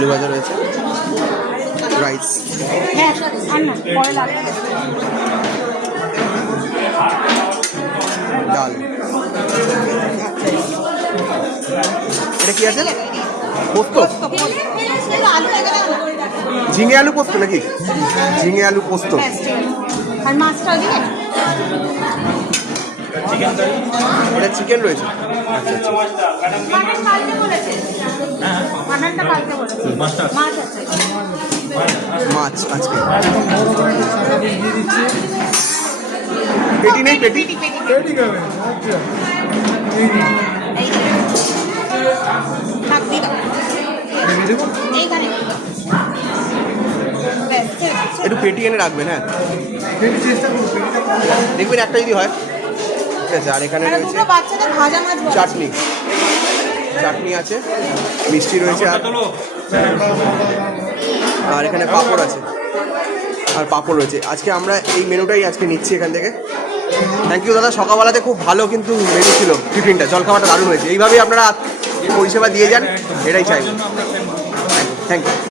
আলু ভাজা রয়েছে, রাইস, ডাল। এটা কি আছে? পোস্ত, ঝিঙে আলু পোস্ত নাকি? ঝিঙে আলু পোস্ত। আর মাছটা দিবেন? এটা চিকেন রয়েছে। আচ্ছা আচ্ছা। মাছ আজকে পেটি নেই? পেটি একটু পেটি এনে রাখবেন। হ্যাঁ, দেখবেন একটা যদি হয়। ঠিক আছে। আর এখানে রয়েছে চাটনি, চাটনি আছে, মিষ্টি রয়েছে, আর এখানে পাঁপড় আছে, আর পাঁপড় রয়েছে। আজকে আমরা এই মেনুটাই আজকে নিচ্ছি এখান থেকে। থ্যাংক ইউ দাদা, সকালবেলাতে খুব ভালো কিন্তু মেনু ছিল, টিফিনটা, জলখাবারটা দারুণ হয়েছে। এইভাবেই আপনারা পরিষেবা দিয়ে যান, এটাই চাই। Thank you.